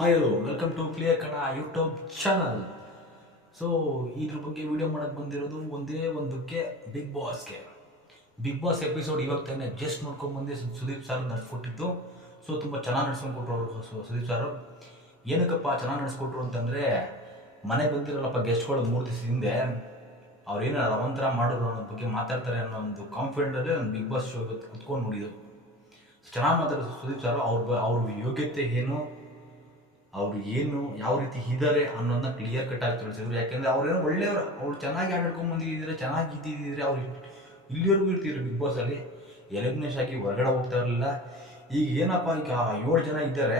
Hi hello welcome to clear Kannada YouTube channel so ಇದ್ರ ಬಗ್ಗೆ video ಮಾಡೋಕ್ಕೆ ಬಂದಿರೋದು ಒಂದೇ ಒಂದಕ್ಕೆ ಬಿಗ್ ಬಾಸ್ಗೆ ಬಿಗ್ ಬಾಸ್ ಎಪಿಸೋಡ್ ಇವಾಗ ತಾನೆ ಜಸ್ಟ್ ನೋಡ್ಕೊಂಡ್ಬಂದು ಸುದೀಪ್ ಸರ್ ನಡೆಸ್ಕೊಟ್ಟಿದ್ದು. ಸೊ ತುಂಬ ಚೆನ್ನಾಗಿ ನಡ್ಸ್ಕೊಂಡ್ಕೊಟ್ರು ಅವರು ಸುದೀಪ್ ಸರ್ ಏನಕ್ಕಪ್ಪ ಚೆನ್ನಾಗಿ ನಡೆಸ್ಕೊಟ್ರು ಅಂತಂದರೆ ಮನೆಗೆ ಬಂದಿರಲ್ಲಪ್ಪ ಗೆಸ್ಟ್ಗಳು ಮೂರು ದಿವಸ ಹಿಂದೆ. ಅವ್ರು ಏನು ರವಂತರ ಮಾಡೋರು ಅನ್ನೋ ಬಗ್ಗೆ ಮಾತಾಡ್ತಾರೆ ಅನ್ನೋ ಒಂದು ಕಾನ್ಫಿಡೆಂಟಲ್ಲೇ ನಾನು ಬಿಗ್ ಬಾಸ್ ಶೋ ಕುತ್ಕೊಂಡು ನೋಡಿದ್ದು. ಚೆನ್ನಾಗಿ ಮಾತಾಡೋದು ಸುದೀಪ್ ಸರ್ ಅವ್ರ ಅವ್ರ ಯೋಗ್ಯತೆ ಏನು? ಅವ್ರು ಏನು, ಯಾವ ರೀತಿ ಇದ್ದಾರೆ ಅನ್ನೋದನ್ನ ಕ್ಲಿಯರ್ ಕಟ್ ಆಗಿ ತಿಳಿಸಿದ್ರು ಯಾಕೆಂದ್ರೆ ಅವ್ರೇನೋ ಒಳ್ಳೆಯವರು, ಅವ್ರು ಚೆನ್ನಾಗಿ ಆಟಾಡ್ಕೊಂಡು ಬಂದಿದ್ದಿದ್ರೆ ಚೆನ್ನಾಗಿ ಇದ್ದಿದ್ರೆ ಅವ್ರು ಇಲ್ಲಿವರೆಗೂ ಇರ್ತಿದ್ರು ಬಿಗ್ ಬಾಸ್ ಅಲ್ಲಿ. ಎಲಿಮಿನೇಷನ್ ಆಗಿ ಹೊರಗಡೆ ಹೋಗ್ತಾ ಇರಲಿಲ್ಲ. ಈಗ ಏನಪ್ಪ, ಈಗ ಏಳು ಜನ ಇದ್ದಾರೆ,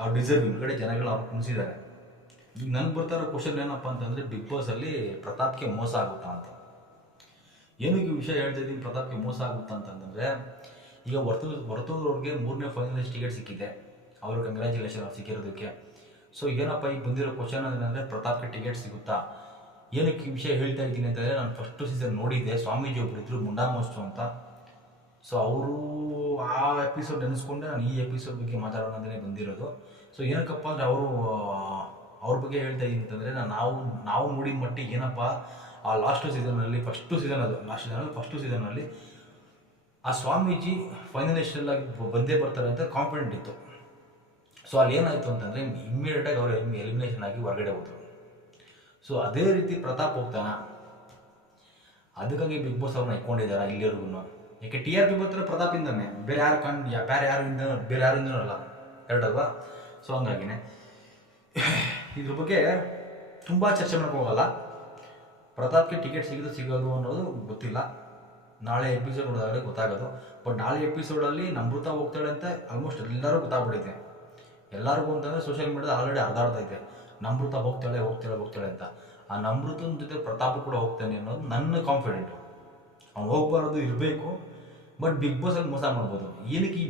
ಆ ಡಿಸರ್ವ್ ಹಿಂದ್ಗಡೆ ಜನಗಳು ಅವ್ರು ಕುಣಿಸಿದ್ದಾರೆ. ಈಗ ನನ್ಗೆ ಬರ್ತಾ ಇರೋ ಕ್ವಶನ್ ಏನಪ್ಪ ಅಂತಂದ್ರೆ ಬಿಗ್ ಬಾಸ್ ಅಲ್ಲಿ ಪ್ರತಾಪ್ಗೆ ಮೋಸ ಆಗುತ್ತಾ ಅಂತ. ಏನಕ್ಕೆ ಈ ವಿಷಯ ಹೇಳ್ತಾ ಇದ್ದೀನಿ, ಪ್ರತಾಪ್ಗೆ ಮೋಸ ಆಗುತ್ತಾ ಅಂತಂದರೆ, ಈಗ ಹೊರತು ಹೊರತೋದ್ರವ್ರಿಗೆ ಮೂರನೇ ಫೈನಲಿಸ್ಟ್ ಟಿಕೆಟ್ ಸಿಕ್ಕಿದೆ. ಅವ್ರು ಕಂಗ್ರ್ಯಾಚುಲೇಷನ್ ಸಿಕ್ಕಿರೋದಕ್ಕೆ. ಸೊ ಏನಪ್ಪ ಈಗ ಬಂದಿರೋ ಕ್ವಶನ್ ಏನಂದರೆ ಪ್ರತಾಪ್ಗೆ ಟಿಕೆಟ್ ಸಿಗುತ್ತಾ? ಏನಕ್ಕೆ ಈ ವಿಷಯ ಹೇಳ್ತಾ ಇದ್ದೀನಿ ಅಂತಂದರೆ ನಾನು ಫಸ್ಟು ಸೀಸನ್ ನೋಡಿದ್ದೆ, ಸ್ವಾಮೀಜಿ ಒಬ್ರು ಇದ್ರು ಮುಂಡಾಮೋಸ್ತು ಅಂತ. ಸೊ ಅವರು ಆ ಎಪಿಸೋಡ್ ನೆನೆಸ್ಕೊಂಡೆ ನಾನು ಈ ಎಪಿಸೋಡ್ ಬಗ್ಗೆ ಮಾತಾಡೋಣ ಅಂತಲೇ ಬಂದಿರೋದು. ಸೊ ಏನಕ್ಕಪ್ಪ ಅಂದರೆ ಅವರು, ಅವ್ರ ಬಗ್ಗೆ ಹೇಳ್ತಾ ಇದ್ದೀನಿ ಅಂತಂದರೆ ನಾವು ನಾವು ನೋಡಿದ ಮಟ್ಟಿಗೆ ಏನಪ್ಪ, ಆ ಲಾಸ್ಟ್ ಸೀಸನ್ನಲ್ಲಿ ಫಸ್ಟು ಸೀಸನ್ ಅದು ಲಾಸ್ಟ್ ಸೀಸನ್ ಫಸ್ಟು ಸೀಸನ್ನಲ್ಲಿ ಆ ಸ್ವಾಮೀಜಿ ಫೈನಲಿಸ್ಟ್ ಆಗಿ ಬಂದೇ ಬರ್ತಾರೆ ಅಂತ ಕಾನ್ಫಿಡೆಂಟ್ ಇತ್ತು. ಸೊ ಅಲ್ಲಿ ಏನಾಯಿತು ಅಂತಂದರೆ ಇಮ್ಮಿಡಿಯೇಟಾಗಿ ಅವರು ಎಲಿಮಿನೇಷನ್ ಆಗಿ ಹೊರಗಡೆ ಹೋದ್ರು. ಸೊ ಅದೇ ರೀತಿ ಪ್ರತಾಪ್ ಹೋಗ್ತಾನ. ಅದಕ್ಕಾಗಿ ಬಿಗ್ ಬಾಸ್ ಅವ್ರನ್ನ ಇಟ್ಕೊಂಡಿದ್ದಾರೆ ಇಲ್ಲಿವರೆಗೂ ಯಾಕೆ ಟಿ ಆರ್ ಪಿ ಬರ್ತಾರೆ ಪ್ರತಾಪಿಂದನೇ ಬೇರೆ ಯಾರು ಕಣ್ ಯಾ ಬೇರೆ ಯಾರಿಂದ ಬೇರೆ ಯಾರಿಂದನೂ ಅಲ್ಲ. ಎರಡಲ್ವಾ? ಸೊ ಹಂಗಾಗಿನೇ. ಇದ್ರ ಬಗ್ಗೆ ತುಂಬ ಚರ್ಚೆ ಮಾಡಕ್ಕೆ ಹೋಗಲ್ಲ. ಪ್ರತಾಪ್ಗೆ ಟಿಕೆಟ್ ಸಿಗೋದು ಸಿಗೋದು ಅನ್ನೋದು ಗೊತ್ತಿಲ್ಲ. ನಾಳೆ ಎಪಿಸೋಡ್ ನೋಡಿದಾಗಲೇ ಗೊತ್ತಾಗೋದು. ಬಟ್ ನಾಳೆ ಎಪಿಸೋಡಲ್ಲಿ ನಮೃತ ಹೋಗ್ತಾಳೆ ಅಂತ ಆಲ್ಮೋಸ್ಟ್ ಎಲ್ಲರೂ ಗೊತ್ತಾಗ್ಬಿಟ್ಟಿದೆ ಎಲ್ಲರಿಗೂ ಅಂತಂದರೆ ಸೋಷಿಯಲ್ ಮೀಡಿಯಾದ ಆಲ್ರೆಡಿ ಇದೆ ನಮೃತ ಹೋಗ್ತಾಳೆ ಹೋಗ್ತಾಳೆ ಹೋಗ್ತಾಳೆ ಅಂತ. ಆ ನಮೃತನ ಜೊತೆ ಪ್ರತಾಪ್ ಕೂಡ ಹೋಗ್ತಾನೆ ಅನ್ನೋದು ನನ್ನ ಕಾನ್ಫಿಡೆಂಟು ಅವ್ನು ಹೋಗ್ಬಾರ್ದು ಇರಬೇಕು ಬಟ್ ಬಿಗ್ ಬಾಸಲ್ಲಿ ಮೋಸ ಮಾಡ್ಬೋದು. ಏನಕ್ಕೆ ಈ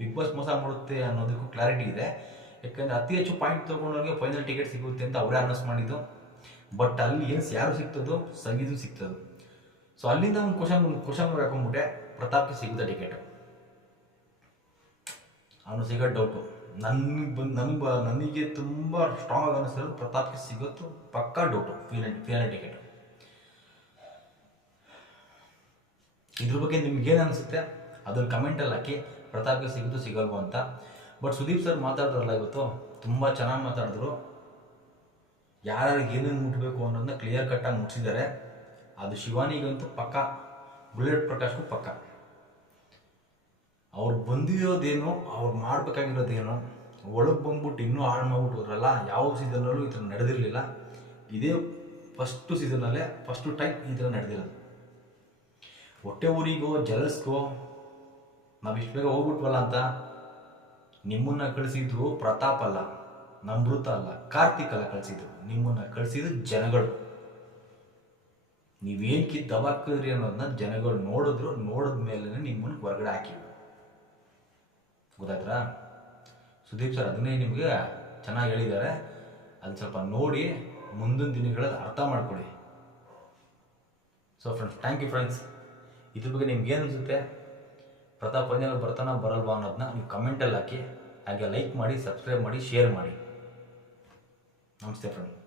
ಬಿಗ್ ಬಾಸ್ ಮೋಸ ಮಾಡುತ್ತೆ ಅನ್ನೋದಕ್ಕೂ ಕ್ಲಾರಿಟಿ ಇದೆ. ಯಾಕಂದರೆ ಅತಿ ಹೆಚ್ಚು ಪಾಯಿಂಟ್ ತೊಗೊಂಡವ್ರಿಗೆ ಫೈನಲ್ ಟಿಕೆಟ್ ಸಿಗುತ್ತೆ ಅಂತ ಅವರೇ ಅನೌನ್ಸ್ ಮಾಡಿದ್ದು. ಬಟ್ ಅಲ್ಲಿ ಏನು ಯಾರು ಸಿಗ್ತದೋ ಸಂಗೀತ ಸಿಗ್ತದೆ. ಸೊ ಅಲ್ಲಿಂದ ಒಂದು ಕ್ವಶನ್ ಕ್ವಶನ್ ಹಾಕೊಂಡ್ಬಿಟ್ಟೆ ಪ್ರತಾಪ್ಗೆ ಸಿಗುತ್ತೆ ಟಿಕೆಟ್ ಅವನು ಸಿಗೋ ಡೌಟು ನನಗೆ ಬಂದು ನನಗೆ ಬ, ನನಗೆ ತುಂಬ ಸ್ಟ್ರಾಂಗ್ ಆಗಿ ಅನಿಸಿರೋದು ಪ್ರತಾಪ್ಗೆ ಸಿಗೋದು ಪಕ್ಕಾ ಡೌಟು ಫೈನಲ್ ಫೈನಲ್ ಟಿಕೆಟ್. ಇದ್ರ ಬಗ್ಗೆ ನಿಮ್ಗೇನು ಅನಿಸುತ್ತೆ? ಅದನ್ನು ಕಮೆಂಟಲ್ಲಿ ಹಾಕಿ, ಪ್ರತಾಪ್ಗೆ ಸಿಗೋದು ಸಿಗಲ್ವೋ ಅಂತ. ಬಟ್ ಸುದೀಪ್ ಸರ್ ಮಾತಾಡಿದ್ರಲ್ಲ ಇವತ್ತು, ತುಂಬ ಚೆನ್ನಾಗಿ ಮಾತಾಡಿದ್ರು. ಯಾರ್ಯಾರಿಗೆ ಏನೇನು ಮುಟ್ಟಬೇಕು ಅನ್ನೋದನ್ನ ಕ್ಲಿಯರ್ ಕಟ್ಟಾಗಿ ಮುಟ್ಟಿಸಿದ್ದಾರೆ ಅದು ಶಿವಾನಿಗಂತೂ ಪಕ್ಕ, ಬುಲೆಟ್ ಪ್ರಕಾಶ್ಗೂ ಪಕ್ಕ. ಅವ್ರು ಬಂದಿರೋದೇನು, ಅವ್ರು ಮಾಡಬೇಕಾಗಿರೋದೇನೋ, ಒಳಗೆ ಬಂದ್ಬಿಟ್ಟು ಇನ್ನೂ ಹಾಳು ಮಾಡ್ಬಿಟ್ಟವ್ರಲ್ಲ ಯಾವ ಸೀಸನಲ್ಲೂ ಈ ಥರ ನಡೆದಿರಲಿಲ್ಲ. ಇದೇ ಫಸ್ಟು ಸೀಸನಲ್ಲೇ ಫಸ್ಟು ಟೈಮ್ ಈ ಥರ ನಡೆದಿರೋದು ಹೊಟ್ಟೆ ಊರಿಗೋ ಜಲಸ್ಗೋ ನಾವು ಇಷ್ಟು ಬೇಗ ಹೋಗ್ಬಿಟ್ವಲ್ಲ ಅಂತ, ನಿಮ್ಮನ್ನ ಕಳಿಸಿದ್ರು ಪ್ರತಾಪ್ ಅಲ್ಲ ನಮೃತ ಅಲ್ಲ, ಕಾರ್ತಿಕ್ ಅಲ್ಲ ಕಳಿಸಿದ್ರು. ನಿಮ್ಮನ್ನ ಕಳಿಸಿದ್ರು ಜನಗಳು. ನೀವೇನ್ಕಿ ದಬಾಕಿದ್ರಿ ಅನ್ನೋದನ್ನ ಜನಗಳು ನೋಡಿದ್ರು ನೋಡಿದ ಮೇಲೆ ನಿಮ್ಮನ್ನ ಹೊರಗಡೆ ಹಾಕಿದ್ರು. ಗೊತ್ತಾಯ್ತಾ ಸುದೀಪ್ ಸರ್, ಅದನ್ನೇ ನಿಮಗೆ ಚೆನ್ನಾಗಿ ಹೇಳಿದ್ದಾರೆ. ಅದು ಸ್ವಲ್ಪ ನೋಡಿ, ಮುಂದಿನ ದಿನಗಳಲ್ಲಿ ಅರ್ಥ ಮಾಡಿಕೊಡಿ so friends thank you friends ಇದ್ರ ಬಗ್ಗೆ ನಿಮ್ಗೆ ಏನು ಅನಿಸುತ್ತೆ? ಪ್ರತಾಪ್ ಫೈನಲ್ ಬರ್ತಾನ, ಬರಲ್ವಾ ಅನ್ನೋದನ್ನ ನೀವು ಕಮೆಂಟಲ್ಲಿ ಹಾಕಿ, ಹಾಗೆ ಲೈಕ್ ಮಾಡಿ ಸಬ್ಸ್ಕ್ರೈಬ್ ಮಾಡಿ ಶೇರ್ ಮಾಡಿ. ನಮಸ್ತೆ ಫ್ರೆಂಡ್